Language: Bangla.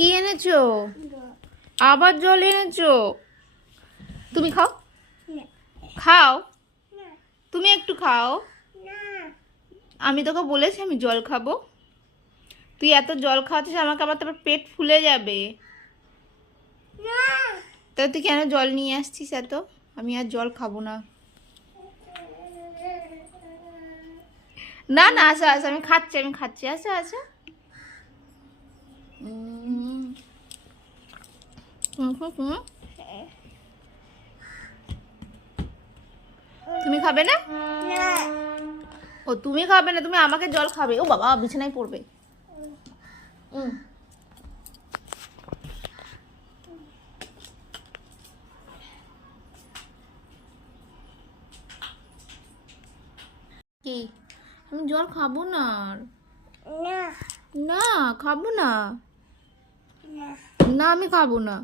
কি এনেছো? আবার জল এনেছো? তুমি খাও, খাও, তুমি একটু খাও। আমি তোকে বলেছি আমি জল খাবো। তুই এত জল খাওয়াচ্ছিস, আমাকে আবার তারপর পেট ফুলে যাবে। তো তুই কেন জল নিয়ে আসছিস এত? আমি আর জল খাবো না। না না, আসো আসো, আমি খাচ্ছি, আমি খাচ্ছি, আসো আসো। তুমি খাবে না? ও তুমি খাবে না, তুমি আমাকে জল খাবে। ও বাবা, বিছানায় পড়বে। কি? আমি জল খাবো না আর। না খাবো না। না আমি খাবো না।